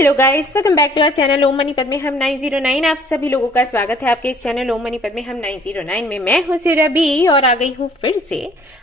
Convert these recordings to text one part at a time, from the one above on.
Hello guys, welcome back to our channel ओम मनीपत में हम 909। आप सभी लोगों का स्वागत है आपके इस चैनल ओम मनीपत में हम 909 में। मैं हूं रबी और आ गई हूं फिर से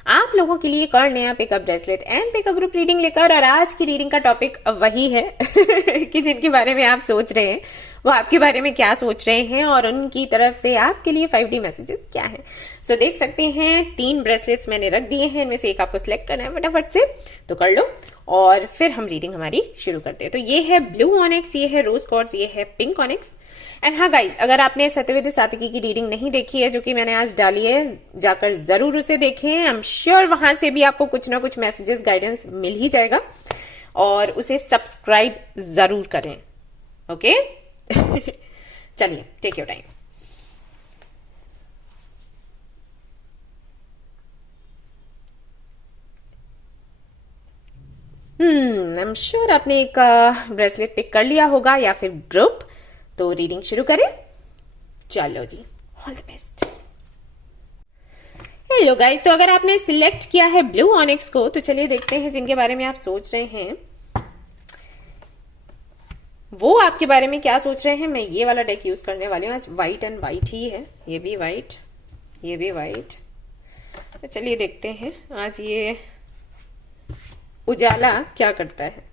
आप लोगों के लिए एक और नया pickup bracelet and pickup group reading लेकर। और आज की रीडिंग का टॉपिक वही है कि जिनके बारे में आप सोच रहे हैं वो आपके बारे में क्या सोच रहे हैं और उनकी तरफ से आपके लिए 5D मैसेजेस क्या हैं। सो देख सकते हैं 3 ब्रेसलेट्स मैंने रख दिए हैं, इनमें से एक आपको सिलेक्ट करना है फटाफट से, तो कर लो और फिर हम रीडिंग हमारी शुरू करते हैं। तो ये है ब्लू ऑनिक्स, ये है रोज क्वार्ट्ज, ये है पिंक ऑनिक्स। एंड हाँ गाइज, अगर आपने सत्यवेद सात्विकी की रीडिंग नहीं देखी है जो कि मैंने आज डाली है, जाकर जरूर उसे देखें। आई एम श्योर वहां से भी आपको कुछ ना कुछ मैसेजेस गाइडेंस मिल ही जाएगा। और उसे सब्सक्राइब जरूर करें, ओके? चलिए, take your time. I am sure आपने एक ब्रेसलेट पिक कर लिया होगा या फिर ग्रुप। तो रीडिंग शुरू करें। चलो जी, all the best. Hello guys, तो अगर आपने सिलेक्ट किया है ब्लू ऑनिक्स को तो चलिए देखते हैं जिनके बारे में आप सोच रहे हैं वो आपके बारे में क्या सोच रहे हैं। मैं ये वाला डेक यूज करने वाली हूँ आज। व्हाइट एंड व्हाइट ही है, ये भी व्हाइट, ये भी व्हाइट। तो चलिए देखते हैं आज ये उजाला क्या करता है।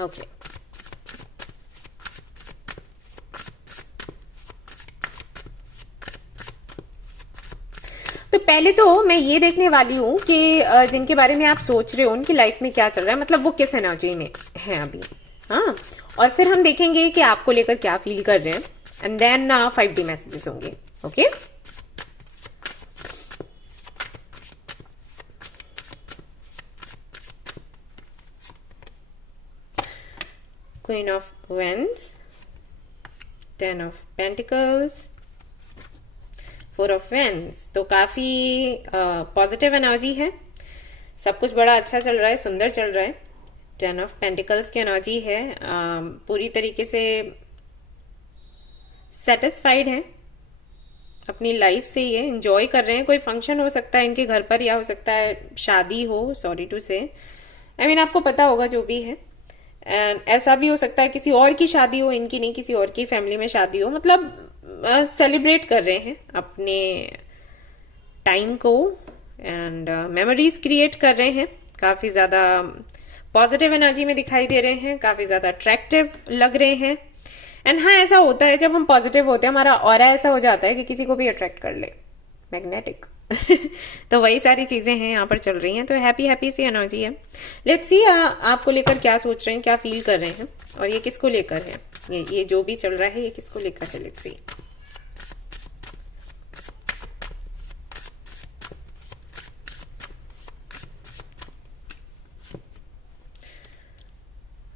ओके, तो पहले तो मैं ये देखने वाली हूं कि जिनके बारे में आप सोच रहे हो उनकी लाइफ में क्या चल रहा है, मतलब वो किस एनर्जी में है अभी। हाँ, और फिर हम देखेंगे कि आपको लेकर क्या फील कर रहे हैं एंड देन 5D मैसेजेस होंगे, okay? Queen of wands, 10 of pentacles, 4 of wands. तो काफी पॉजिटिव एनर्जी है, सब कुछ बड़ा अच्छा चल रहा है, सुंदर चल रहा है। 10 ऑफ पेंटिकल्स की एनर्जी है, पूरी तरीके से सेटिस्फाइड है अपनी लाइफ से, ये एंजॉय कर रहे हैं। कोई फंक्शन हो सकता है इनके घर पर या हो सकता है शादी हो, सॉरी टू से, आई मीन आपको पता होगा जो भी है। एंड ऐसा भी हो सकता है किसी और की शादी हो, इनकी नहीं, किसी और की फैमिली में शादी हो, मतलब सेलिब्रेट कर रहे हैं अपने टाइम को एंड मेमोरीज क्रिएट कर रहे हैं। काफी ज्यादा पॉजिटिव एनर्जी में दिखाई दे रहे हैं, काफी ज्यादा अट्रैक्टिव लग रहे हैं। एंड हाँ, ऐसा होता है जब हम पॉजिटिव होते हैं, हमारा ऑरा ऐसा हो जाता है कि किसी को भी अट्रैक्ट कर ले, मैग्नेटिक। तो वही सारी चीजें हैं यहाँ पर चल रही हैं। तो हैप्पी हैप्पी सी एनर्जी है। लेट्स सी आपको लेकर क्या सोच रहे हैं, क्या फील कर रहे हैं और ये किसको लेकर है। ये जो भी चल रहा है ये किसको लेकर है। Let's see.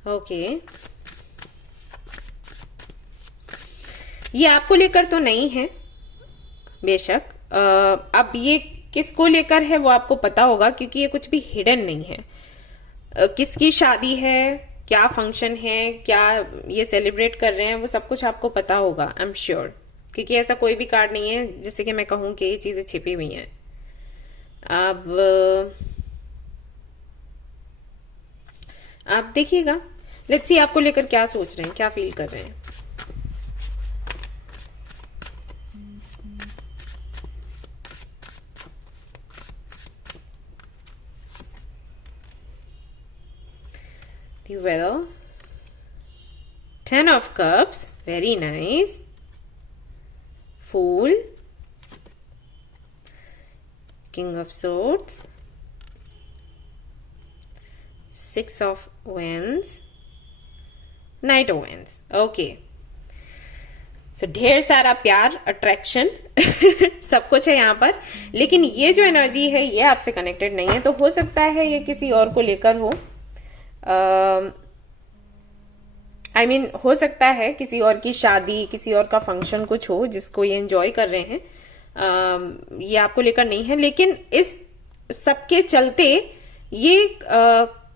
ओके, ये आपको लेकर तो नहीं है बेशक। अब ये किसको लेकर है वो आपको पता होगा क्योंकि ये कुछ भी हिडन नहीं है। किसकी शादी है, क्या फंक्शन है, क्या ये सेलिब्रेट कर रहे हैं, वो सब कुछ आपको पता होगा, आई एम श्योर। क्योंकि ऐसा कोई भी कार्ड नहीं है जिससे कि मैं कहूं कि ये चीजें छिपी हुई हैं। अब आप देखिएगा, लेट्स सी आपको लेकर क्या सोच रहे हैं, क्या फील कर रहे हैं। Well, 10 of cups, very nice. Fool, King of swords, 6 of wands, Knight of wands. Okay. So, ढेर सारा प्यार, अट्रैक्शन सब कुछ है यहाँ पर। लेकिन ये जो एनर्जी है ये आपसे कनेक्टेड नहीं है। तो हो सकता है ये किसी और को लेकर हो। आई मीन हो सकता है किसी और की शादी, किसी और का फंक्शन कुछ हो जिसको ये एंजॉय कर रहे हैं। ये आपको लेकर नहीं है, लेकिन इस सबके चलते ये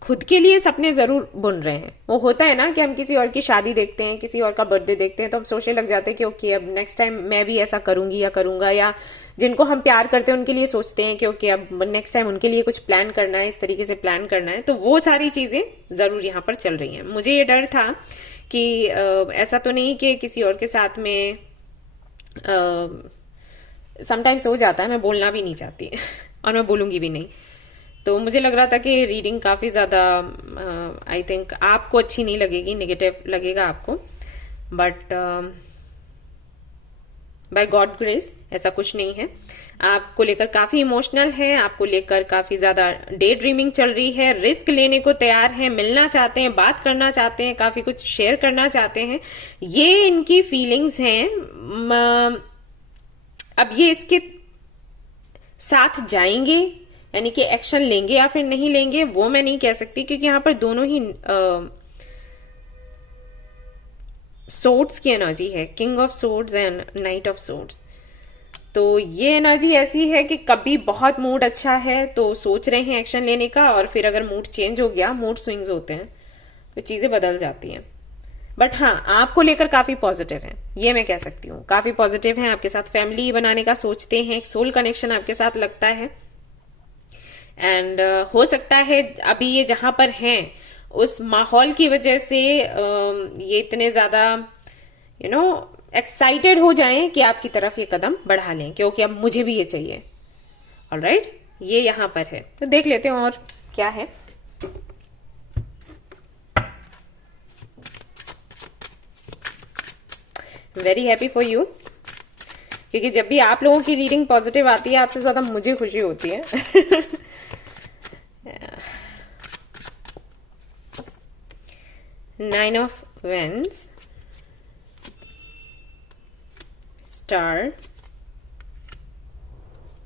खुद के लिए सपने जरूर बुन रहे हैं। वो होता है ना कि हम किसी और की शादी देखते हैं, किसी और का बर्थडे देखते हैं, तो हम सोचने लग जाते हैं कि ओके अब नेक्स्ट टाइम मैं भी ऐसा करूंगी या करूंगा, या जिनको हम प्यार करते हैं उनके लिए सोचते हैं कि ओके अब नेक्स्ट टाइम उनके लिए कुछ प्लान करना है, इस तरीके से प्लान करना है। तो वो सारी चीजें जरूर यहाँ पर चल रही हैं। मुझे ये डर था कि ऐसा तो नहीं कि किसी और के साथ में समटाइम्स हो जाता है, मैं बोलना भी नहीं चाहती और मैं बोलूंगी भी नहीं। तो मुझे लग रहा था कि रीडिंग काफी ज्यादा आई थिंक आपको अच्छी नहीं लगेगी, नेगेटिव लगेगा आपको, बट बाय गॉड ग्रेस ऐसा कुछ नहीं है। आपको लेकर काफी इमोशनल है, आपको लेकर काफी ज्यादा डे ड्रीमिंग चल रही है, रिस्क लेने को तैयार है, मिलना चाहते हैं, बात करना चाहते हैं, काफी कुछ शेयर करना चाहते हैं। ये इनकी फीलिंग्स हैं। अब ये इसके साथ जाएंगे यानी कि एक्शन लेंगे या फिर नहीं लेंगे वो मैं नहीं कह सकती, क्योंकि यहां पर दोनों ही सोर्ड्स की एनर्जी है, king of swords and night of swords. तो ये एनर्जी ऐसी है कि कभी बहुत मूड अच्छा है तो सोच रहे हैं एक्शन लेने का, और फिर अगर मूड चेंज हो गया, मूड स्विंग्स होते हैं तो चीजें बदल जाती हैं। बट हाँ, आपको लेकर काफी पॉजिटिव है, ये मैं कह सकती हूँ। काफी पॉजिटिव है, आपके साथ फैमिली बनाने का सोचते हैं, एक सोल कनेक्शन आपके साथ लगता है। एंड हो सकता है अभी ये जहां पर हैं उस माहौल की वजह से ये इतने ज्यादा एक्साइटेड हो जाएं कि आपकी तरफ ये कदम बढ़ा लें, क्योंकि अब मुझे भी ये चाहिए। ऑलराइट, ये यहां पर है। तो देख लेते हैं और क्या है। वेरी हैप्पी फॉर यू, क्योंकि जब भी आप लोगों की रीडिंग पॉजिटिव आती है, आपसे ज्यादा मुझे खुशी होती है। Nine of wands, star,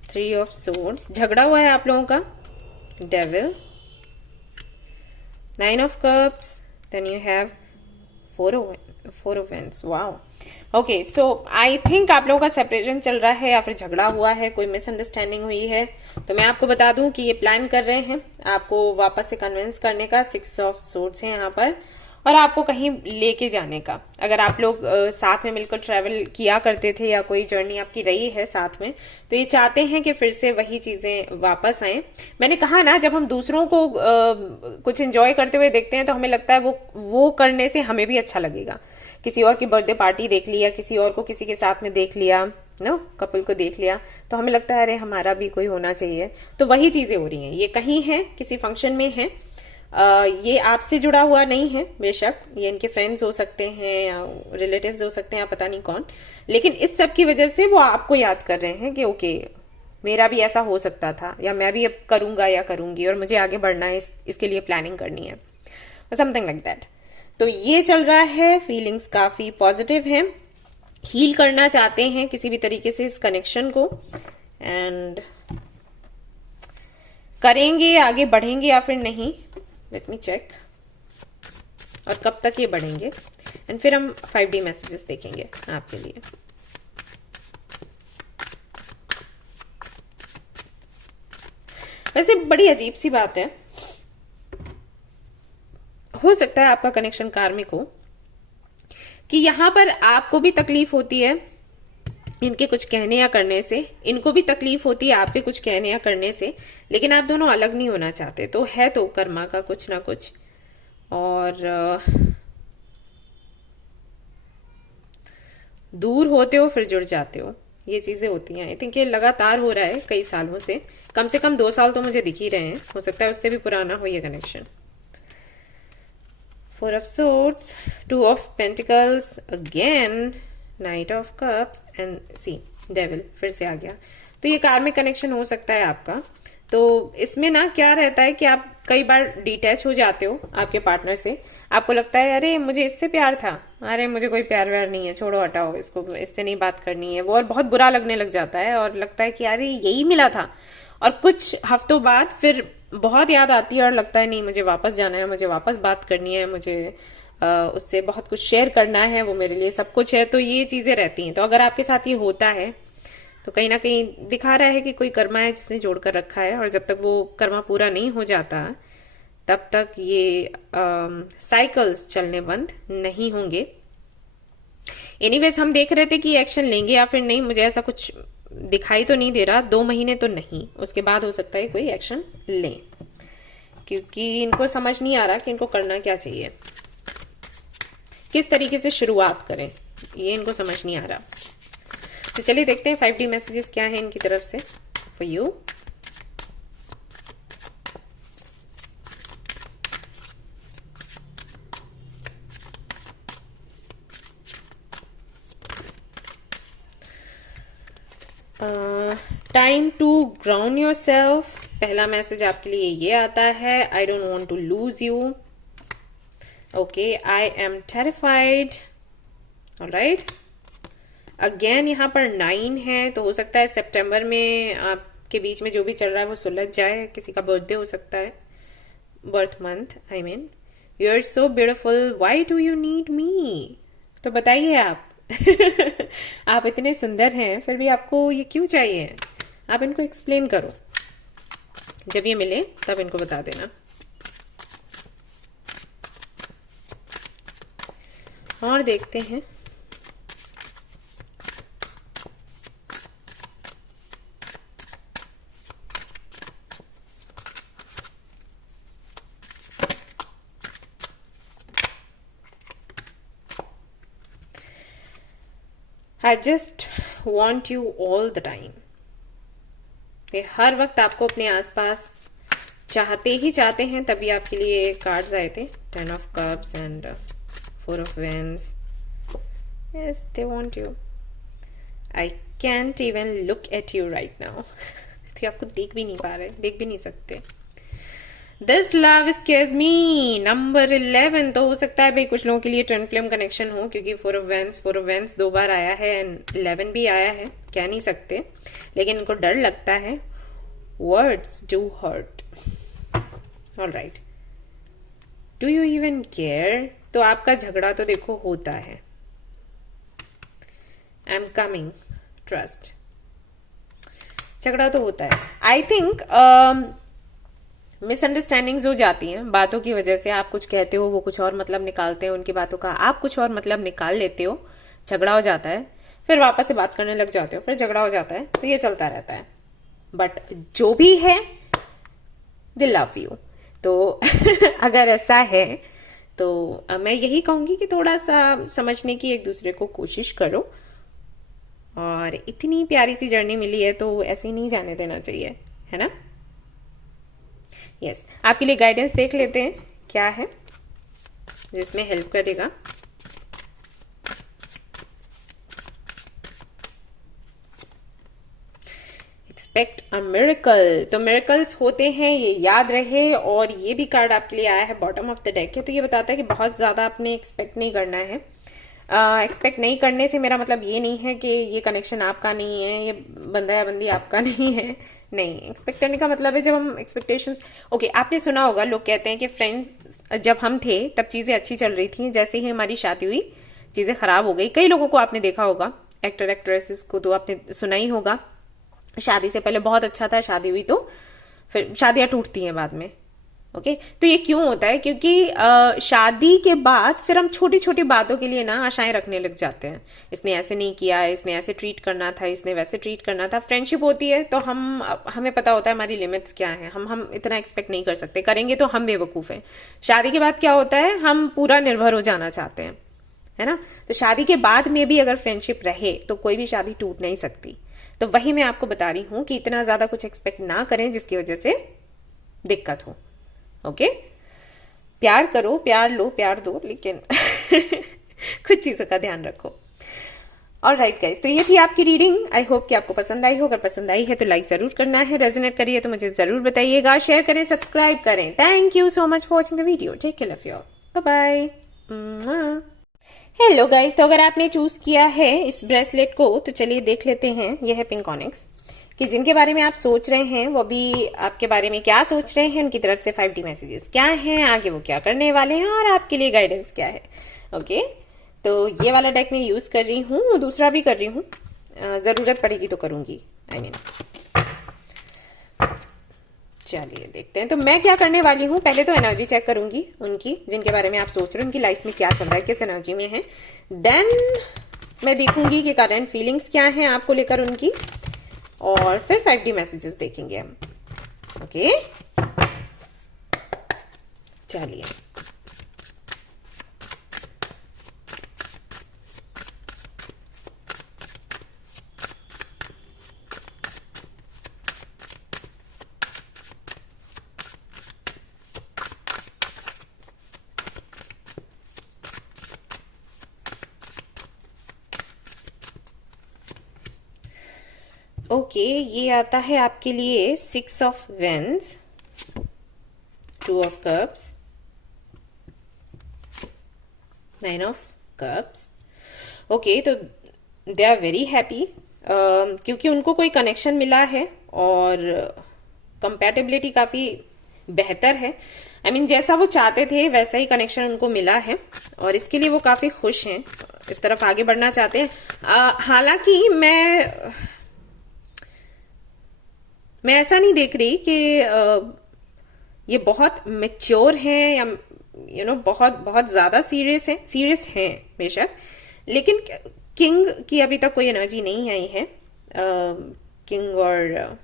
three of swords, झगड़ा हुआ है आप लोगों का, devil, nine of cups, then you have four of wands. Wow, okay, so I think आप लोगों का सेपरेशन चल रहा है या फिर झगड़ा हुआ है, कोई मिसअंडरस्टैंडिंग हुई है। तो मैं आपको बता दूं कि ये प्लान कर रहे हैं आपको वापस से कन्विंस करने का। सिक्स ऑफ सोर्ड्स है यहाँ पर, और आपको कहीं लेके जाने का। अगर आप लोग साथ में मिलकर ट्रेवल किया करते थे या कोई जर्नी आपकी रही है साथ में, तो ये चाहते हैं कि फिर से वही चीजें वापस आए। मैंने कहा ना, जब हम दूसरों को कुछ एंजॉय करते हुए देखते हैं तो हमें लगता है वो करने से हमें भी अच्छा लगेगा। किसी और की बर्थडे पार्टी देख लिया, किसी और को किसी के साथ में देख लिया, कपल को देख लिया, तो हमें लगता है अरे हमारा भी कोई होना चाहिए। तो वही चीजें हो रही हैं। ये कहीं है, किसी फंक्शन में है, ये आपसे जुड़ा हुआ नहीं है बेशक, ये इनके फ्रेंड्स हो सकते हैं या रिलेटिव्स हो सकते हैं या पता नहीं कौन, लेकिन इस सब की वजह से वो आपको याद कर रहे हैं कि ओके मेरा भी ऐसा हो सकता था, या मैं भी अब करूंगा या करूंगी और मुझे आगे बढ़ना है, इसके लिए प्लानिंग करनी है, समथिंग लाइक दैट। तो ये चल रहा है, फीलिंग्स काफी पॉजिटिव हैं, हील करना चाहते हैं किसी भी तरीके से इस कनेक्शन को, एंड करेंगे, आगे बढ़ेंगे या फिर नहीं, लेट मी चेक, और कब तक ये बढ़ेंगे, एंड फिर हम 5D मैसेजेस देखेंगे आपके लिए। वैसे बड़ी अजीब सी बात है, हो सकता है आपका कनेक्शन कार्मिक हो, कि यहां पर आपको भी तकलीफ होती है इनके कुछ कहने या करने से, इनको भी तकलीफ होती है आपके कुछ कहने या करने से, लेकिन आप दोनों अलग नहीं होना चाहते। तो है तो कर्मा का कुछ ना कुछ, और दूर होते हो फिर जुड़ जाते हो, ये चीजें होती हैं। आई थिंक ये लगातार हो रहा है कई सालों से कम 2 साल तो मुझे दिख ही रहे हैं, हो सकता है उससे भी पुराना हो ये connection. 4 of swords, 2 of pentacles, again Knight of cups and see devil फिर से आ गया। तो ये कार्मिक कनेक्शन हो सकता है आपका। तो इसमें ना क्या रहता है कि आप कई बार डिटैच हो जाते हो आपके पार्टनर से, आपको लगता है अरे मुझे इससे प्यार था, अरे मुझे कोई प्यार व्यार नहीं है, छोड़ो हटाओ इसको, इससे नहीं बात करनी है वो, और बहुत बुरा लगने लग जाता है और लगता है कि अरे यही मिला था। और कुछ हफ्तों बाद फिर बहुत याद आती है और लगता है नहीं मुझे वापस जाना है, मुझे वापस बात करनी है, मुझे उससे बहुत कुछ शेयर करना है, वो मेरे लिए सब कुछ है। तो ये चीजें रहती हैं। तो अगर आपके साथ ये होता है तो कहीं ना कहीं दिखा रहा है कि कोई कर्मा है जिसने जोड़ कर रखा है, और जब तक वो कर्मा पूरा नहीं हो जाता तब तक ये साइकिल्स चलने बंद नहीं होंगे। एनीवेज हम देख रहे थे कि एक्शन लेंगे या फिर नहीं, मुझे ऐसा कुछ दिखाई तो नहीं दे रहा। 2 महीने तो नहीं, उसके बाद हो सकता है कोई एक्शन लें, क्योंकि इनको समझ नहीं आ रहा कि इनको करना क्या चाहिए, किस तरीके से शुरुआत करें, ये इनको समझ नहीं आ रहा। तो चलिए देखते हैं 5D मैसेजेस क्या है इनकी तरफ से for you. Time to ground yourself, पहला मैसेज आपके लिए ये आता है। I don't want to lose you. Okay, I am terrified. Alright, again यहाँ पर 9 है, तो हो सकता है सितंबर में आपके बीच में जो भी चल रहा है वो सुलझ जाए। किसी का बर्थडे हो सकता है, birth month I mean. You are so beautiful, why do you need me? तो बताइए आप आप इतने सुंदर हैं, फिर भी आपको ये क्यों चाहिए? आप इनको एक्सप्लेन करो, जब ये मिले तब इनको बता देना। और देखते हैं I just want you all the time. ये हर वक्त आपको अपने आसपास चाहते ही चाहते हैं, तभी आपके लिए कार्ड्स आए थे, 10 of cups and 4 of wands. Yes, they want you. I can't even look at you right now. तो आपको देख भी नहीं पा रहे, देख भी नहीं सकते। This love scares me, number 11। तो हो सकता है भाई कुछ लोगों के लिए ट्विन फ्लेम कनेक्शन हो, क्योंकि 4 ऑफ वेंस 2 बार आया है एंड 11 भी आया है। कह नहीं सकते, लेकिन इनको डर लगता है। Words do hurt. Alright, do you even care? तो आपका झगड़ा तो देखो होता है। I am coming, trust. झगड़ा तो होता है। आई थिंक मिसअंडरस्टैंडिंग्स हो जाती हैं बातों की वजह से। आप कुछ कहते हो, वो कुछ और मतलब निकालते हैं उनकी बातों का, आप कुछ और मतलब निकाल लेते हो, झगड़ा हो जाता है, फिर वापस से बात करने लग जाते हो, फिर झगड़ा हो जाता है। तो ये चलता रहता है, बट जो भी है दे लव यू। तो अगर ऐसा है तो मैं यही कहूंगी कि थोड़ा सा समझने की एक दूसरे को कोशिश करो। और इतनी प्यारी सी जर्नी मिली है तो ऐसे ही नहीं जाने देना चाहिए, है ना? यस, आपके लिए गाइडेंस देख लेते हैं क्या है जो इसमें हेल्प करेगा। Expect a miracle. तो मिरेकल्स होते हैं, ये याद रहे। और ये भी कार्ड आपके लिए आया है बॉटम ऑफ द डेक है, तो ये बताता है कि बहुत ज्यादा आपने एक्सपेक्ट नहीं करना है। एक्सपेक्ट नहीं करने से मेरा मतलब ये नहीं है कि ये कनेक्शन आपका नहीं है, ये बंदा या बंदी आपका नहीं है। नहीं, एक्सपेक्ट करने का मतलब है जब हम एक्सपेक्टेशंस। ओके, आपने सुना होगा लोग कहते हैं कि फ्रेंड जब हम थे तब चीजें अच्छी चल रही थी, जैसे ही हमारी शादी हुई चीजें खराब हो गई। कई लोगों को आपने देखा होगा, एक्टर एक्ट्रेसेस को तो आपने सुना ही होगा, शादी से पहले बहुत अच्छा था, शादी हुई तो फिर शादियां टूटती हैं बाद में। ओके, तो ये क्यों होता है? क्योंकि शादी के बाद फिर हम छोटी छोटी बातों के लिए ना आशाएं रखने लग जाते हैं। इसने ऐसे नहीं किया, इसने ऐसे ट्रीट करना था, इसने वैसे ट्रीट करना था। फ्रेंडशिप होती है तो हमें पता होता है हमारी लिमिट्स क्या है, हम इतना एक्सपेक्ट नहीं कर सकते, करेंगे तो हम बेवकूफ हैं। शादी के बाद क्या होता है, हम पूरा निर्भर हो जाना चाहते हैं, है ना? तो शादी के बाद में भी अगर फ्रेंडशिप रहे तो कोई भी शादी टूट नहीं सकती। तो वही मैं आपको बता रही हूं कि इतना ज्यादा कुछ एक्सपेक्ट ना करें जिसकी वजह से दिक्कत हो। ओके, प्यार करो, प्यार लो, प्यार दो, लेकिन कुछ चीजों का ध्यान रखो। ऑलराइट गाइस, तो ये थी आपकी रीडिंग। आई होप कि आपको पसंद आई हो। अगर पसंद आई है तो लाइक जरूर करना है, रेजोनेट करिए तो मुझे जरूर बताइएगा, शेयर करें, सब्सक्राइब करें। Thank you so much for watching the video. Take care of you all, bye bye. Hello guys, तो अगर आपने चूज किया है इस ब्रेसलेट को तो चलिए देख लेते हैं। यह है पिंक ऑनिक्स, कि जिनके बारे में आप सोच रहे हैं वो भी आपके बारे में क्या सोच रहे हैं, उनकी तरफ से 5D मैसेजेस क्या हैं, आगे वो क्या करने वाले हैं और आपके लिए गाइडेंस क्या है। ओके, तो ये वाला डेक मैं यूज कर रही हूँ, दूसरा भी कर रही हूँ, जरूरत पड़ेगी तो करूंगी। आई मीन चलिए देखते हैं। तो मैं क्या करने वाली हूँ, पहले तो एनर्जी चेक करूंगी उनकी, जिनके बारे में आप सोच रहे हो, उनकी लाइफ में क्या चल रहा है, किस एनर्जी में है। देन मैं देखूंगी कि करंट फीलिंग्स क्या हैं आपको लेकर उनकी, और फिर 5D मैसेजेस देखेंगे हम। ओके चलिए। ओके ये आता है आपके लिए 6 of wands, 2 of cups, 9 of cups. Okay तो दे आर वेरी हैप्पी, क्योंकि उनको कोई कनेक्शन मिला है और कंपैटिबिलिटी काफी बेहतर है। आई मीन जैसा वो चाहते थे वैसा ही कनेक्शन उनको मिला है, और इसके लिए वो काफी खुश हैं, इस तरफ आगे बढ़ना चाहते हैं। हालांकि मैं ऐसा नहीं देख रही कि ये बहुत मेच्योर हैं या बहुत बहुत ज्यादा सीरियस हैं बेशक, लेकिन किंग की अभी तक कोई एनर्जी नहीं आई है। किंग और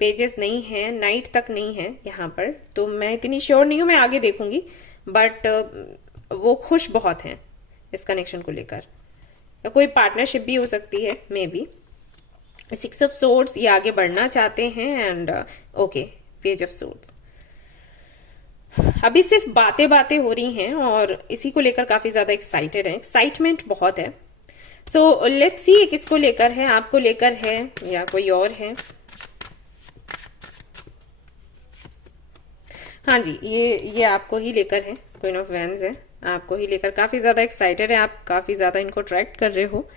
पेजेस नहीं है, नाइट तक नहीं है यहाँ पर, तो मैं इतनी श्योर नहीं हूं, मैं आगे देखूंगी। बट वो खुश बहुत हैं इस कनेक्शन को लेकर, या कोई पार्टनरशिप भी हो सकती है मे बी। 6 ऑफ सोर्ड्स, ये आगे बढ़ना चाहते हैं। And okay page of swords, अभी सिर्फ बातें हो रही हैं और इसी को लेकर काफी ज्यादा एक्साइटेड हैं, एक्साइटमेंट बहुत है। सो लेट्स सी किसको लेकर है, आपको लेकर है या कोई और है। हाँ जी, ये आपको ही लेकर है, क्वीन ऑफ वैंस है, आपको ही लेकर काफी ज्यादा एक्साइटेड है, आप काफी ज्यादा इनको अट्रैक्ट कर रहे हो।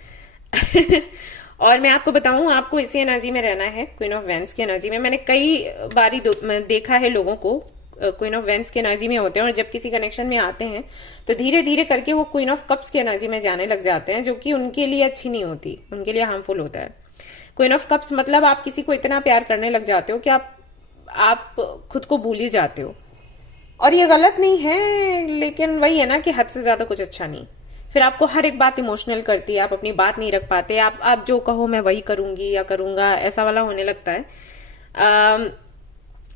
और मैं आपको बताऊं, आपको इसी एनर्जी में रहना है, क्वीन ऑफ वैंस की एनर्जी में। मैंने कई बारी देखा है लोगों को क्वीन ऑफ वैंस की एनर्जी में होते हैं, और जब किसी कनेक्शन में आते हैं तो धीरे धीरे करके वो क्वीन ऑफ कप्स की एनर्जी में जाने लग जाते हैं, जो कि उनके लिए अच्छी नहीं होती, उनके लिए हार्मफुल होता है। क्वीन ऑफ कप्स मतलब आप किसी को इतना प्यार करने लग जाते हो कि आप खुद को भूल ही जाते हो, और ये गलत नहीं है, लेकिन वही है ना कि हद से ज्यादा कुछ अच्छा नहीं। फिर आपको हर एक बात इमोशनल करती है, आप अपनी बात नहीं रख पाते, आप जो कहो मैं वही करूंगी या करूंगा, ऐसा वाला होने लगता है।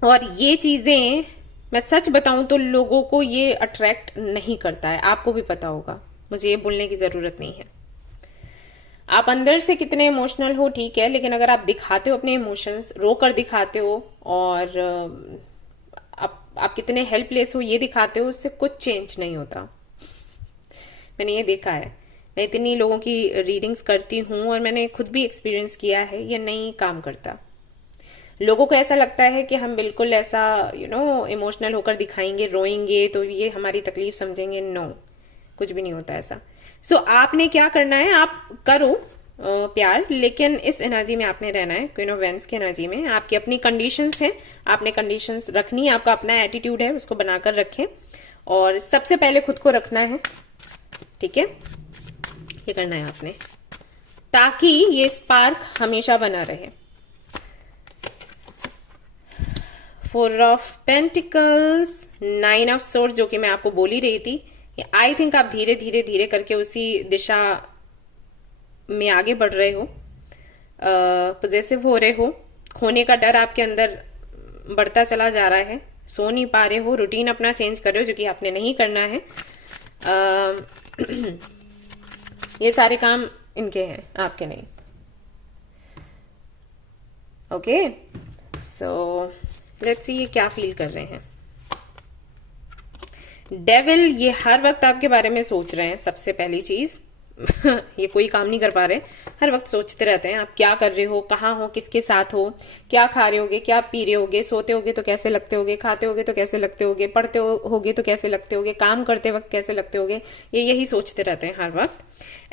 और ये चीजें मैं सच बताऊं तो लोगों को ये अट्रैक्ट नहीं करता है, आपको भी पता होगा, मुझे ये बोलने की जरूरत नहीं है। आप अंदर से कितने इमोशनल हो ठीक है, लेकिन अगर आप दिखाते हो अपने इमोशंस, रो कर दिखाते हो, और आप कितने हेल्पलेस हो ये दिखाते हो, उससे कुछ चेंज नहीं होता। मैंने ये देखा है, मैं इतनी लोगों की रीडिंग्स करती हूं और मैंने खुद भी एक्सपीरियंस किया है, ये नहीं काम करता। लोगों को ऐसा लगता है कि हम बिल्कुल ऐसा इमोशनल होकर दिखाएंगे, रोएंगे तो ये हमारी तकलीफ समझेंगे। नो, कुछ भी नहीं होता ऐसा। सो आपने क्या करना है, आप करो प्यार, लेकिन इस एनर्जी में आपने रहना है, क्वीन ऑफ वैंस की एनर्जी में। आपकी अपनी कंडीशंस हैं, आपने कंडीशंस रखनी है, आपका अपना एटीट्यूड है, उसको बनाकर रखें, और सबसे पहले खुद को रखना है, ठीक है। ये करना है आपने, ताकि ये स्पार्क हमेशा बना रहे। 4 ऑफ पेंटिकल्स, 9 ऑफ सोर्ड्स, जो कि मैं आपको बोल ही रही थी। आई थिंक आप धीरे धीरे करके उसी दिशा में आगे बढ़ रहे हो, पॉजेसिव हो रहे हो, खोने का डर आपके अंदर बढ़ता चला जा रहा है, सो नहीं पा रहे हो, रूटीन अपना चेंज कर रहे हो, जो कि आपने नहीं करना है। ये सारे काम इनके हैं, आपके नहीं। ओके, सो लेट्स सी ये क्या फील कर रहे हैं। डेविल, ये हर वक्त आपके बारे में सोच रहे हैं, सबसे पहली चीज। ये कोई काम नहीं कर पा रहे, हर वक्त सोचते रहते हैं आप क्या कर रहे हो, कहाँ हो, किसके साथ हो, क्या खा रहे होगे, क्या पी रहे होगे, सोते होगे तो कैसे लगते होगे, खाते होगे तो कैसे लगते होगे, पढ़ते होगे तो कैसे लगते होगे, काम करते वक्त कैसे लगते होगे, ये यही सोचते रहते हैं हर वक्त।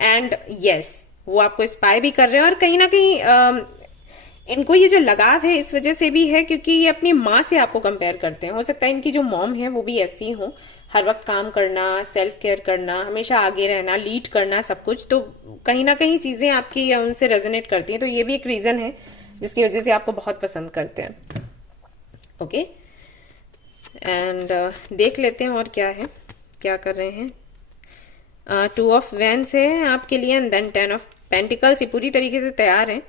एंड यस, वो आपको स्पाई भी कर रहे हैं, और कहीं ना कहीं इनको ये जो लगाव है इस वजह से भी है क्योंकि ये अपनी माँ से आपको कंपेयर करते हैं। हो सकता है इनकी जो मॉम है वो भी ऐसी हो, हर वक्त काम करना, सेल्फ केयर करना, हमेशा आगे रहना, लीड करना, सब कुछ, तो कहीं ना कहीं चीजें आपकी उनसे रेजोनेट करती हैं। तो ये भी एक रीजन है जिसकी वजह से आपको बहुत पसंद करते हैं। ओके, एंड देख लेते हैं और क्या है, क्या कर रहे हैं। 2 ऑफ वैंस है आपके लिए, एंड देन 10 ऑफ पेंटिकल्स। ये पूरी तरीके से तैयार है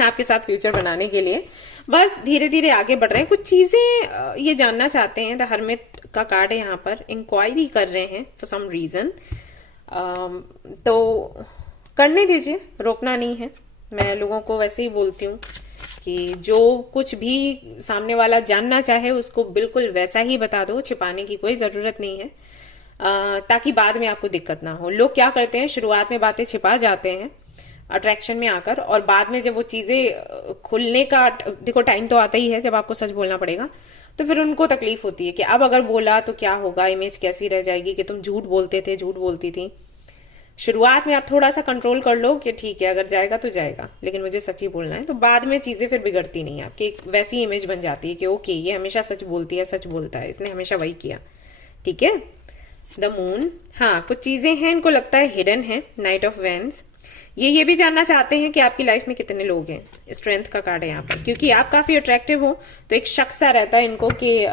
आपके साथ फ्यूचर बनाने के लिए, बस धीरे धीरे आगे बढ़ रहे हैं। कुछ चीजें ये जानना चाहते हैं। द हर्मिट का कार्ड है यहाँ पर, इंक्वायरी कर रहे हैं फॉर सम रीजन, तो करने दीजिए, रोकना नहीं है। मैं लोगों को वैसे ही बोलती हूँ कि जो कुछ भी सामने वाला जानना चाहे उसको बिल्कुल वैसा ही बता दो, छिपाने की कोई जरूरत नहीं है, ताकि बाद में आपको दिक्कत ना हो। लोग क्या करते हैं, शुरुआत में बातें छिपा जाते हैं अट्रैक्शन में आकर, और बाद में जब वो चीजें खुलने का देखो टाइम तो आता ही है जब आपको सच बोलना पड़ेगा, तो फिर उनको तकलीफ होती है कि अब अगर बोला तो क्या होगा, इमेज कैसी रह जाएगी कि तुम झूठ बोलते थे, झूठ बोलती थी। शुरुआत में आप थोड़ा सा कंट्रोल कर लो कि ठीक है, अगर जाएगा तो जाएगा, लेकिन मुझे सच ही बोलना है, तो बाद में चीजें फिर बिगड़ती नहीं है आपकी। एक वैसी इमेज बन जाती है कि ओके, ये हमेशा सच बोलती है, सच बोलता है, इसने हमेशा वही किया। ठीक है, द मून, हाँ कुछ चीजें हैं इनको लगता है हिडन है। नाइट ऑफ वैंस, ये भी जानना चाहते हैं कि आपकी लाइफ में कितने लोग हैं। स्ट्रेंथ का कार्ड है यहाँ पर, क्योंकि आप काफी अट्रैक्टिव हो तो एक शक सा रहता है इनको कि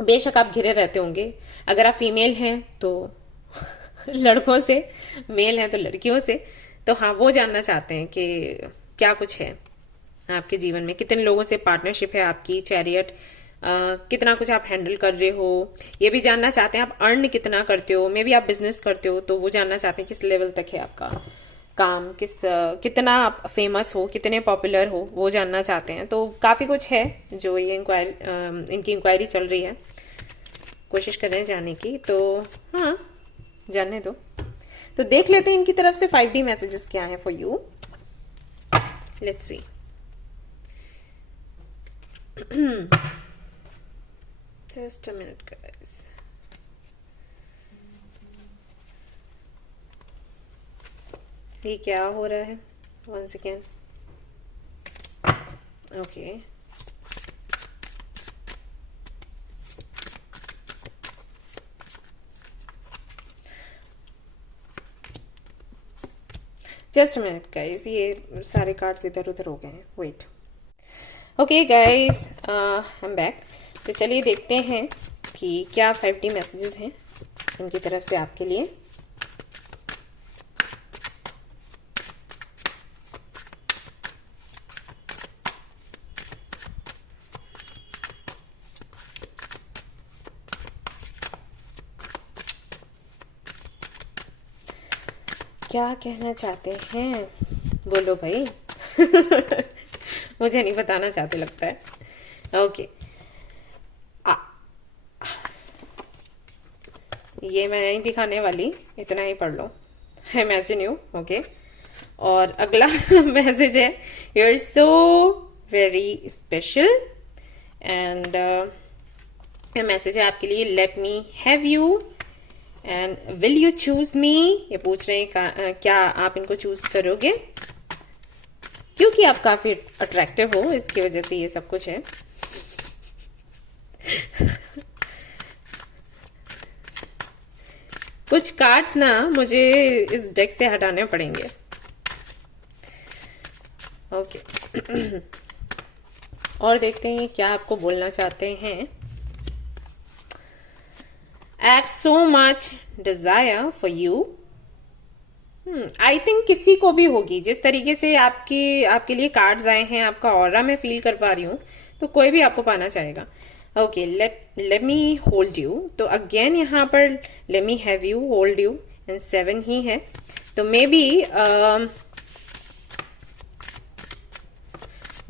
बेशक आप घिरे रहते होंगे। अगर आप फीमेल हैं तो लड़कों से, मेल हैं तो लड़कियों से, तो हाँ वो जानना चाहते हैं कि क्या कुछ है आपके जीवन में, कितने लोगों से पार्टनरशिप है आपकी। चैरियट, कितना कुछ आप हैंडल कर रहे हो, ये भी जानना चाहते हैं। आप अर्न कितना करते हो, मे बी आप बिजनेस करते हो तो वो जानना चाहते हैं किस लेवल तक है आपका काम, कितना आप फेमस हो, कितने पॉपुलर हो, वो जानना चाहते हैं। तो काफी कुछ है जो ये इनकी इंक्वायरी चल रही है, कोशिश कर रहे हैं जानने की, तो हाँ जानने दो। तो देख लेते हैं इनकी तरफ से 5D मैसेजेस क्या है for you. Let's see. Just a minute guys. ये क्या हो रहा है, one second. Okay, just a minute guys, ये सारे कार्ड्स इधर उधर हो गए हैं, wait. Okay guys, I am back. तो चलिए देखते हैं कि क्या 5D मैसेजेस हैं इनकी तरफ से आपके लिए। क्या कहना चाहते हैं, बोलो भाई मुझे नहीं बताना चाहते लगता है। ओके, ये मैं नहीं दिखाने वाली, इतना ही पढ़ लो, इमेजिन यू। ओके, और अगला मैसेज है, you are so very special, and message है आपके लिए, let me have you and will you choose me. ये पूछ रहे हैं क्या आप इनको चूज करोगे, क्योंकि आप काफी अट्रैक्टिव हो, इसकी वजह से ये सब कुछ है। कुछ कार्ड्स ना मुझे इस डेक से हटाने पड़ेंगे। ओके और देखते हैं क्या आपको बोलना चाहते हैं। I have so much desire for you. I think किसी को भी होगी, जिस तरीके से आपके लिए कार्ड्स आए हैं, आपका ऑरा मैं फील कर पा रही हूँ, तो कोई भी आपको पाना चाहेगा। Okay, let me hold you, तो अगेन यहाँ पर late me have you, hold you, and 7 ही है, तो मे बी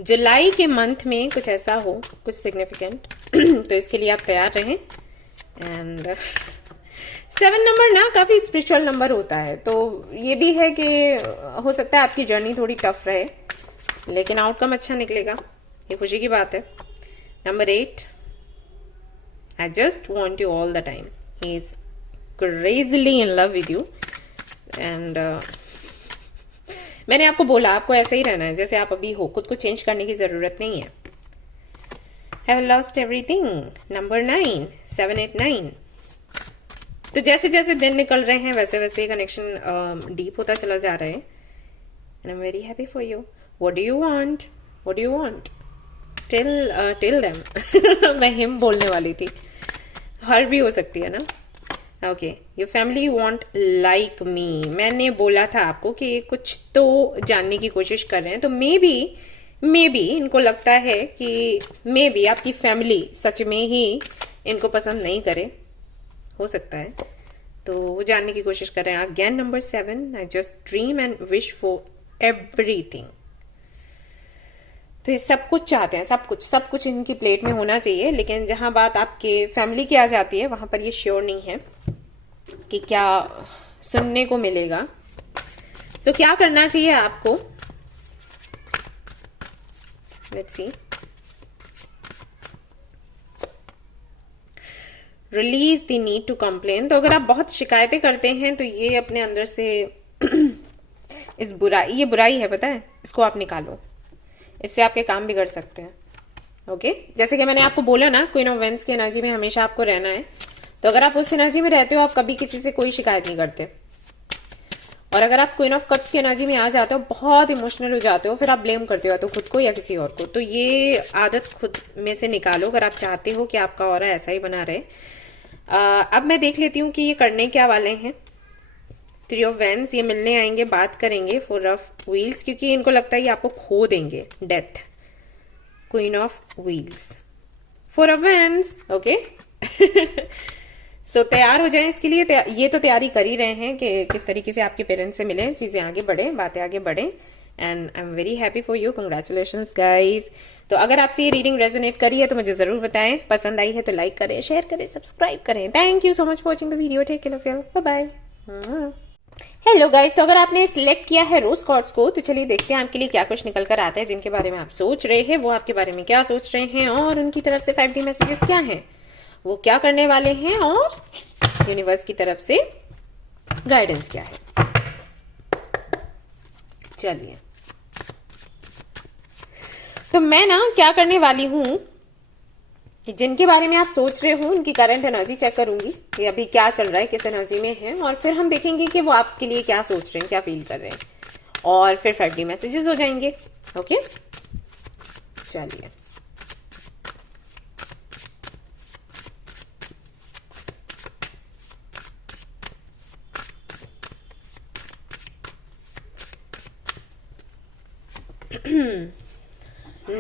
जुलाई के मंथ में कुछ ऐसा हो, कुछ सिग्निफिकेंट तो इसके लिए आप तैयार रहें। एंड 7 नंबर ना काफी स्पिरिचुअल नंबर होता है, तो ये भी है कि हो सकता है आपकी जर्नी थोड़ी टफ रहे, लेकिन आउटकम अच्छा निकलेगा, ये खुशी की बात है। Number 8, I just want you all the time, he is crazily in love with you, and मैंने आपको बोला आपको ऐसे ही रहना है जैसे आप अभी हो, खुद को चेंज करने की जरूरत नहीं है। Have lost everything. नंबर 9, 7, 8, 9। तो जैसे जैसे दिन निकल रहे हैं वैसे वैसे कनेक्शन डीप होता चला जा रहा है। And I'm very happy for you. What do you want? What do you want? Till them मैं हिम बोलने वाली थी, हर भी हो सकती है ना। Okay, your family want like me, मैंने बोला था आपको कि ये कुछ तो जानने की कोशिश कर रहे हैं, तो मे बी इनको लगता है कि मे बी आपकी फैमिली सच में ही इनको पसंद नहीं करे, हो सकता है, तो वो जानने की कोशिश कर रहे हैं। Again number 7, I just dream and wish for everything. तो ये सब कुछ चाहते हैं, सब कुछ इनकी प्लेट में होना चाहिए, लेकिन जहां बात आपके फैमिली की आ जाती है वहां पर ये श्योर नहीं है कि क्या सुनने को मिलेगा। सो क्या करना चाहिए आपको, let's see. Release the need to complain. तो अगर आप बहुत शिकायतें करते हैं तो ये अपने अंदर से ये बुराई है, पता है, इसको आप निकालो, इससे आपके काम बिगड़ सकते हैं। ओके, जैसे कि मैंने आपको बोला ना, क्वीन ऑफ वेंस की एनर्जी में हमेशा आपको रहना है, तो अगर आप उस एनर्जी में रहते हो आप कभी किसी से कोई शिकायत नहीं करते, और अगर आप क्वीन ऑफ कप्स की एनर्जी में आ जाते हो, बहुत इमोशनल हो जाते हो, फिर आप ब्लेम करते हो तो खुद को या किसी और को। तो ये आदत खुद में से निकालो अगर आप चाहते हो कि आपका ऑरा ऐसा ही बना रहे। अब मैं देख लेती हूँ कि ये करने क्या वाले हैं। 3 ऑफ वेंस, ये मिलने आएंगे, बात करेंगे। 4 ऑफ व्हील्स, क्योंकि इनको लगता है ये आपको खो देंगे, death. Queen of wheels, 4 of wands. Okay, so तैयार हो जाएं इसके लिए। ये तो तैयारी कर ही रहे हैं कि किस तरीके से आपके पेरेंट्स से मिलें, चीजें आगे बढ़े, बातें आगे बढ़े, and I am very happy for you, congratulations guys. तो अगर आपसे ये रीडिंग रेजोनेट करी है तो मुझे जरूर बताएं, पसंद आई है तो लाइक करें, शेयर करें, सब्सक्राइब करें। Thank you so much for watching the video, take care of your, bye bye. Hello guys, तो अगर आपने सिलेक्ट किया है रोज कॉर्ड्स को, तो चलिए देखते हैं आपके लिए क्या कुछ निकल कर आता है। जिनके बारे में आप सोच रहे हैं वो आपके बारे में क्या सोच रहे हैं, और उनकी तरफ से 5D मैसेजेस क्या हैं, वो क्या करने वाले हैं, और यूनिवर्स की तरफ से गाइडेंस क्या है। चलिए, तो मैं ना क्या करने वाली हूं, जिनके बारे में आप सोच रहे हो उनकी करंट एनर्जी चेक करूंगी, ये अभी क्या चल रहा है, किस एनर्जी में है, और फिर हम देखेंगे कि वो आपके लिए क्या सोच रहे हैं, क्या फील कर रहे हैं, और फिर 5D मैसेजेस हो जाएंगे। ओके, चलिए।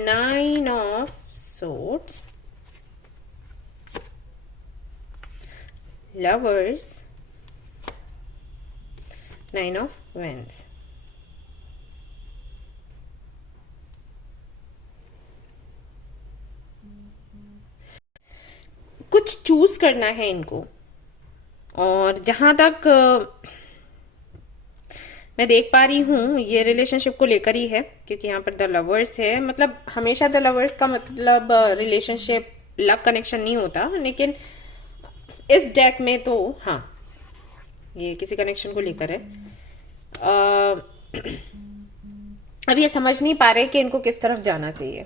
Nine of Swords, Lovers, 9 of Wands। कुछ चूज करना है इनको, और जहां तक मैं देख पा रही हूं ये रिलेशनशिप को लेकर ही है, क्योंकि यहाँ पर द लवर्स है। मतलब हमेशा द लवर्स का मतलब रिलेशनशिप, लव कनेक्शन नहीं होता, लेकिन इस डेक में तो हाँ, ये किसी कनेक्शन को लेकर है। अब ये समझ नहीं पा रहे कि इनको किस तरफ जाना चाहिए।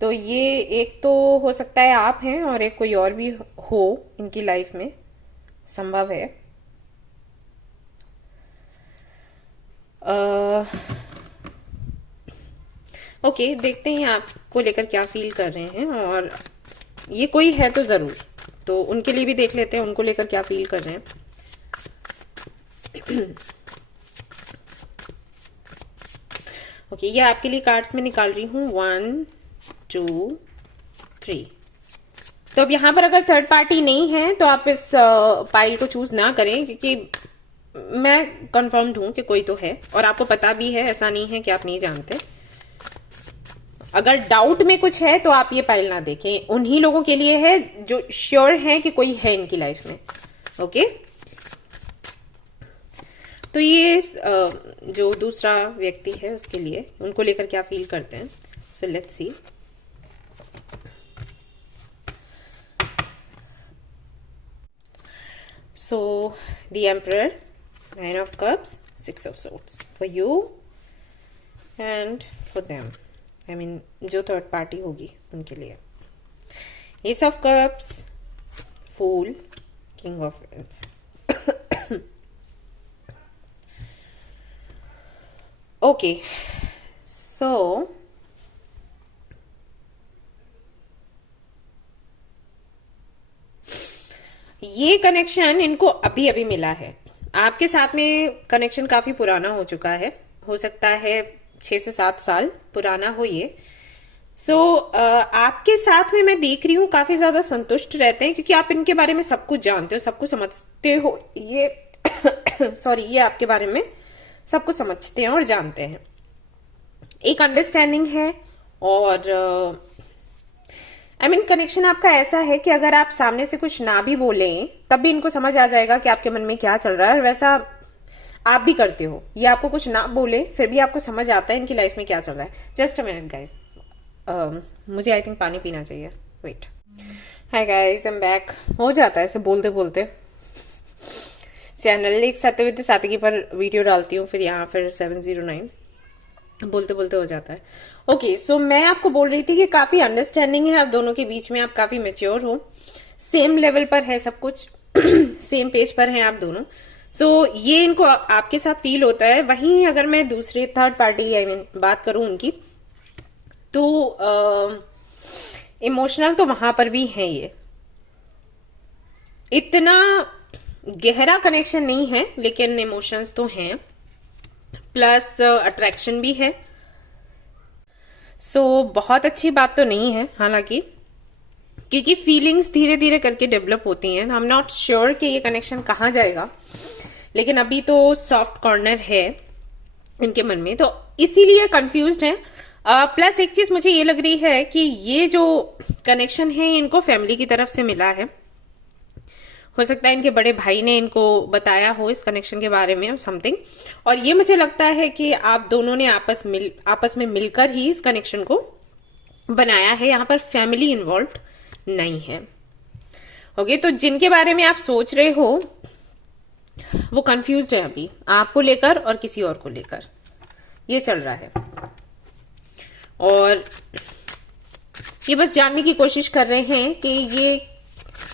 तो ये एक तो हो सकता है आप हैं, और एक कोई और भी हो इनकी लाइफ में, संभव है। ओके, देखते हैं आपको लेकर क्या फील कर रहे हैं, और ये कोई है तो जरूर, तो उनके लिए भी देख लेते हैं उनको लेकर क्या फील कर रहे हैं। ओके, ये आपके लिए कार्ड्स में निकाल रही हूं, 1 2 3। तो अब यहां पर अगर थर्ड पार्टी नहीं है तो आप इस पाइल को चूज ना करें, क्योंकि मैं कंफर्म्ड हूं कि कोई तो है, और आपको पता भी है, ऐसा नहीं है कि आप नहीं जानते। अगर डाउट में कुछ है तो आप ये पाइल ना देखें, उन्हीं लोगों के लिए है जो श्योर हैं कि कोई है इनकी लाइफ में। ओके, तो ये जो दूसरा व्यक्ति है उसके लिए, उनको लेकर क्या फील करते हैं। So let's see. So the emperor, 9 of Cups, 6 of Swords for you and for them. I mean, जो थर्ड पार्टी होगी उनके लिए। Ace of Cups, Fool, King of Wands. Okay, so ये कनेक्शन इनको अभी अभी मिला है। आपके साथ में कनेक्शन काफी पुराना हो चुका है, हो सकता है 6 से 7 साल पुराना हो ये। आपके साथ में मैं देख रही हूँ काफी ज्यादा संतुष्ट रहते हैं, क्योंकि आप इनके बारे में सब कुछ जानते हो, सब कुछ समझते हो। ये सॉरी, ये आपके बारे में सब कुछ समझते हैं और जानते हैं। एक अंडरस्टैंडिंग है और कनेक्शन आपका ऐसा है कि अगर आप सामने से कुछ ना भी बोले तब भी इनको समझ आ जाएगा कि आपके मन में क्या चल रहा है, और वैसा आप भी करते हो। ये आपको कुछ ना बोले फिर भी आपको समझ आता है इनकी लाइफ में क्या चल रहा है। जस्ट अ मिनट गाइस, मुझे आई थिंक पानी पीना चाहिए। Wait. Hi guys, I am back. हो जाता है ऐसे बोलते बोलते। चैनल एक सत्यविद्या सातगी पर वीडियो डालती हूँ, फिर यहाँ फिर 709 बोलते बोलते हो जाता है। ओके, सो मैं आपको बोल रही थी कि काफी अंडरस्टैंडिंग है आप दोनों के बीच में, आप काफी मैच्योर हो, सेम लेवल पर है सब कुछ सेम पेज पर हैं आप दोनों। ये इनको आपके साथ फील होता है। वहीं अगर मैं दूसरे थर्ड पार्टी बात करूं उनकी, तो इमोशनल तो वहां पर भी है। ये इतना गहरा कनेक्शन नहीं है, लेकिन इमोशंस तो हैं, प्लस अट्रैक्शन भी है। बहुत अच्छी बात तो नहीं है हालांकि, क्योंकि फीलिंग्स धीरे धीरे करके डेवलप होती हैं। आई एम नॉट श्योर कि ये कनेक्शन कहाँ जाएगा, लेकिन अभी तो सॉफ्ट कॉर्नर है इनके मन में, तो इसीलिए कंफ्यूज्ड है। प्लस एक चीज मुझे ये लग रही है कि ये जो कनेक्शन है इनको फैमिली की तरफ से मिला है। हो सकता है इनके बड़े भाई ने इनको बताया हो इस कनेक्शन के बारे में समथिंग, और ये मुझे लगता है कि आप दोनों ने आपस में मिलकर ही इस कनेक्शन को बनाया है। यहाँ पर फैमिली इन्वॉल्व नहीं है। ओके, तो जिनके बारे में आप सोच रहे हो वो कंफ्यूज्ड है अभी आपको लेकर और किसी और को लेकर, ये चल रहा है। और ये बस जानने की कोशिश कर रहे हैं कि ये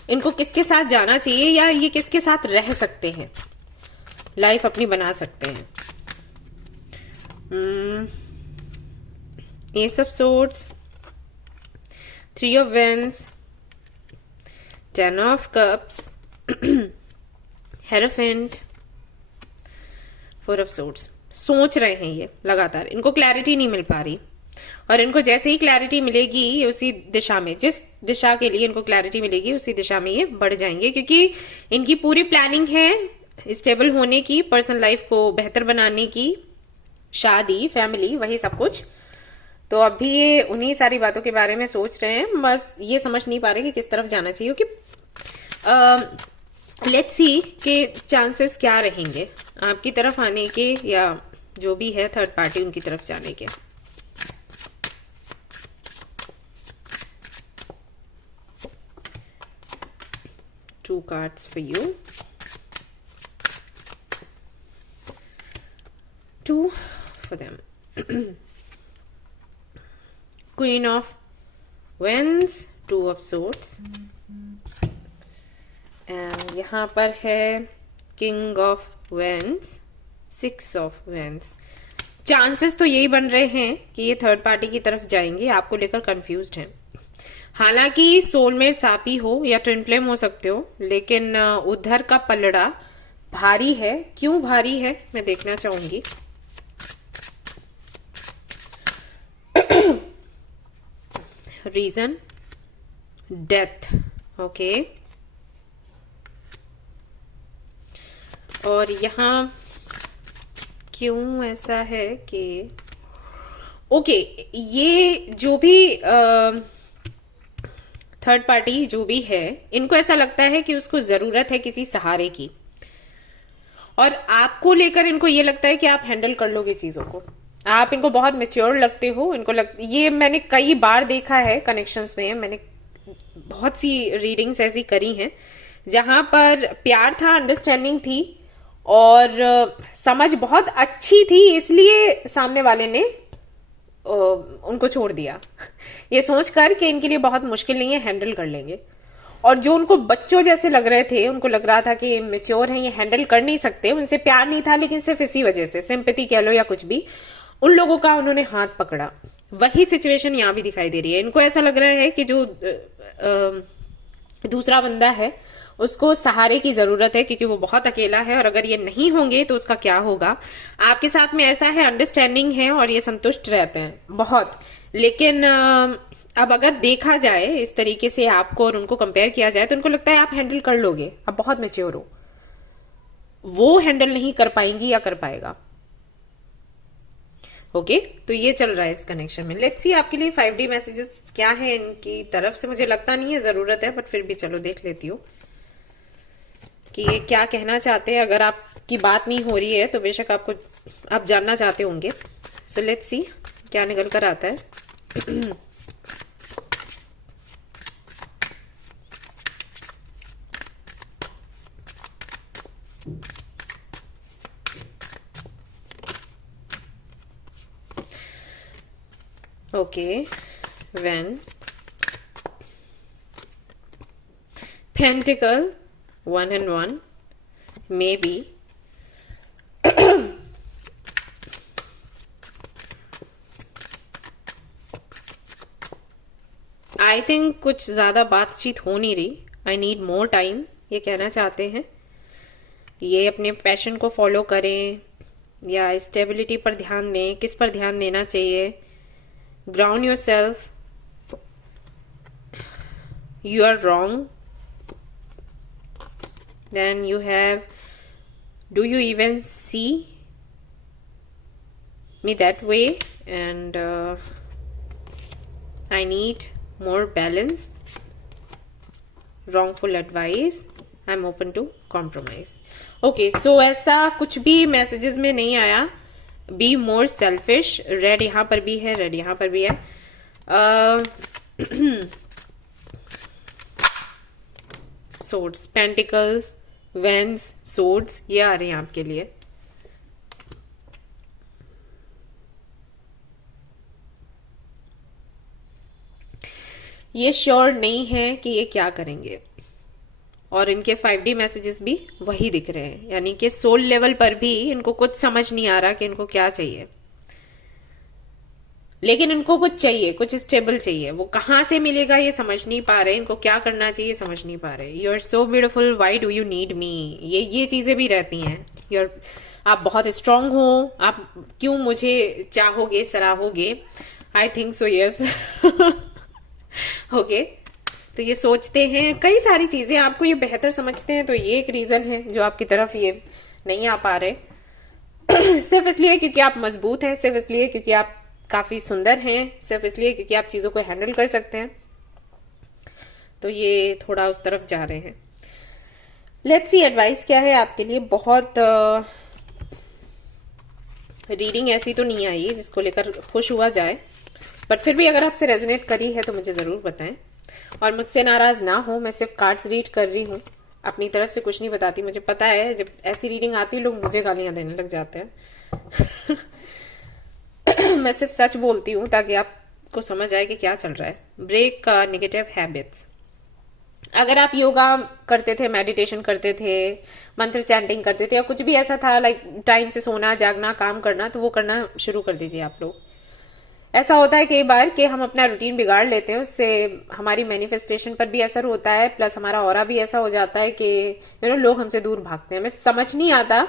इनको किसके साथ जाना चाहिए, या ये किसके साथ रह सकते हैं, लाइफ अपनी बना सकते हैं। Ace of swords, 3 of wands, 10 of cups, hierophant, 4 of swords. सोच रहे हैं ये लगातार, इनको क्लैरिटी नहीं मिल पा रही, और इनको जैसे ही क्लैरिटी मिलेगी उसी दिशा में, जिस दिशा के लिए इनको क्लैरिटी मिलेगी उसी दिशा में ये बढ़ जाएंगे, क्योंकि इनकी पूरी प्लानिंग है स्टेबल होने की, पर्सनल लाइफ को बेहतर बनाने की, शादी, फैमिली, वही सब कुछ। तो अभी ये उन्हीं सारी बातों के बारे में सोच रहे हैं, बस ये समझ नहीं पा रहे कि किस तरफ जाना चाहिए। क्योंकि लेट्स सी के चांसेस क्या रहेंगे आपकी तरफ आने के, या जो भी है थर्ड पार्टी उनकी तरफ जाने के। Two cards for you. 2 for them. Queen of Wands, 2 of Swords. And यहाँ पर है King of Wands, 6 of Wands. Chances तो यही बन रहे हैं कि ये थर्ड पार्टी की तरफ जाएंगे, आपको लेकर कंफ्यूज्ड हैं। हालांकि सोलमेट्स आप ही हो या ट्विन फ्लेम हो सकते हो, लेकिन उधर का पलड़ा भारी है। क्यों भारी है मैं देखना चाहूंगी। Reason, death. ओके, और यहां क्यों ऐसा है कि ये जो भी थर्ड पार्टी जो भी है, इनको ऐसा लगता है कि उसको जरूरत है किसी सहारे की, और आपको लेकर इनको ये लगता है कि आप हैंडल कर लोगे चीजों को। आप इनको बहुत मैच्योर लगते हो, ये मैंने कई बार देखा है कनेक्शंस में, मैंने बहुत सी रीडिंग्स ऐसी करी हैं जहां पर प्यार था, अंडरस्टैंडिंग थी और समझ बहुत अच्छी थी, इसलिए सामने वाले ने उनको छोड़ दिया ये सोचकर कि इनके लिए बहुत मुश्किल नहीं है, हैंडल कर लेंगे। और जो उनको बच्चों जैसे लग रहे थे, उनको लग रहा था कि मैच्योर हैं, ये हैंडल कर नहीं सकते, उनसे प्यार नहीं था, लेकिन सिर्फ इसी वजह से, सिंपैथी कह लो या कुछ भी, उन लोगों का उन्होंने हाथ पकड़ा। वही सिचुएशन यहां भी दिखाई दे रही है। इनको ऐसा लग रहा है कि जो दूसरा बंदा है उसको सहारे की जरूरत है, क्योंकि वो बहुत अकेला है, और अगर ये नहीं होंगे तो उसका क्या होगा। आपके साथ में ऐसा है, अंडरस्टैंडिंग है और ये संतुष्ट रहते हैं बहुत। लेकिन अब अगर देखा जाए इस तरीके से आपको और उनको कंपेयर किया जाए, तो उनको लगता है आप हैंडल कर लोगे, आप बहुत मैच्योर हो। वो हैंडल नहीं कर पाएंगी या कर पाएगा। ओके, तो ये चल रहा है इस कनेक्शन में। लेट्स सी आपके लिए 5D मैसेजेस क्या है इनकी तरफ से। मुझे लगता नहीं है जरूरत है, बट फिर भी चलो देख लेती हूँ कि ये क्या कहना चाहते हैं। अगर आपकी बात नहीं हो रही है तो बेशक आप जानना चाहते होंगे। सो लेट्स सी क्या निकल कर आता है। Okay, when Pentacle 1 and 1, maybe I think कुछ ज्यादा बातचीत हो नहीं रही। आई नीड मोर टाइम, ये कहना चाहते हैं। ये अपने पैशन को फॉलो करें या स्टेबिलिटी पर ध्यान दें। किस पर ध्यान देना चाहिए? Ground yourself. You are wrong. Then you have, do you even see me that way? And I need more balance. Wrongful advice. I'm open to compromise. Okay, so ऐसा कुछ भी मैसेजेस में नहीं आया। बी मोर सेल्फिश, रेड यहां पर भी है, रेड यहां पर भी है। सोर्ड्स, पेंटिकल्स, वेंस, सोर्ड्स, ये आ रहे हैं आपके लिए। ये श्योर नहीं है कि ये क्या करेंगे, और इनके 5D मैसेजेस भी वही दिख रहे हैं, यानी कि सोल लेवल पर भी इनको कुछ समझ नहीं आ रहा कि इनको क्या चाहिए। लेकिन इनको कुछ चाहिए, कुछ स्टेबल चाहिए। वो कहां से मिलेगा ये समझ नहीं पा रहे, इनको क्या करना चाहिए समझ नहीं पा रहे। You are so beautiful, why do you need me, ये चीजें भी रहती हैं। आप बहुत स्ट्रांग हो, आप क्यों मुझे चाहोगे, सराहोगे। I think so, yes. Okay, तो ये सोचते हैं कई सारी चीजें, आपको ये बेहतर समझते हैं, तो ये एक रीजन है जो आपकी तरफ ये नहीं आ पा रहे। सिर्फ इसलिए क्योंकि आप मजबूत हैं, सिर्फ इसलिए क्योंकि आप काफी सुंदर हैं, सिर्फ इसलिए क्योंकि आप चीजों को हैंडल कर सकते हैं, तो ये थोड़ा उस तरफ जा रहे हैं। लेट्स सी एडवाइस क्या है आपके लिए। बहुत रीडिंग ऐसी तो नहीं आई जिसको लेकर खुश हुआ जाए, बट फिर भी अगर आपसे रेजोनेट करी है तो मुझे जरूर बताएं, और मुझसे नाराज ना हो। मैं सिर्फ कार्ड्स रीड कर रही हूँ, अपनी तरफ से कुछ नहीं बताती। मुझे पता है जब ऐसी रीडिंग आती है लोग मुझे गालियां देने लग जाते हैं। मैं सिर्फ सच बोलती हूँ ताकि आपको समझ आए कि क्या चल रहा है। Break negative habits. अगर आप योगा करते थे, मेडिटेशन करते थे, मंत्र चैंटिंग करते थे, या कुछ भी ऐसा था लाइक टाइम से सोना, जागना, काम करना, तो वो करना शुरू कर दीजिए आप लोग। ऐसा होता है कई बार कि हम अपना रूटीन बिगाड़ लेते हैं, उससे हमारी मैनिफेस्टेशन पर भी असर होता है, प्लस हमारा ऑरा भी ऐसा हो जाता है कि लोग हमसे दूर भागते हैं। हमें समझ नहीं आता,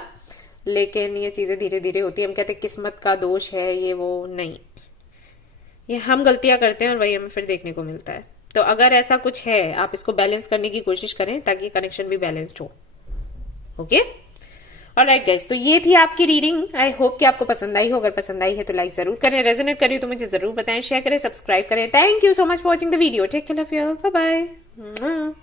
लेकिन ये चीजें धीरे धीरे होती है। हम कहते हैं किस्मत का दोष है, ये वो नहीं, ये हम गलतियां करते हैं और वही हमें फिर देखने को मिलता है। तो अगर ऐसा कुछ है, आप इसको बैलेंस करने की कोशिश करें ताकि कनेक्शन भी बैलेंस्ड हो। ओके, ऑलराइट गाइस, तो ये थी आपकी रीडिंग। आई होप कि आपको पसंद आई हो। अगर पसंद आई है तो लाइक जरूर करें, रेजोनेट करें तो मुझे जरूर बताएं, शेयर करें, सब्सक्राइब करें। Thank you so much for watching the video. Take care of you, bye bye.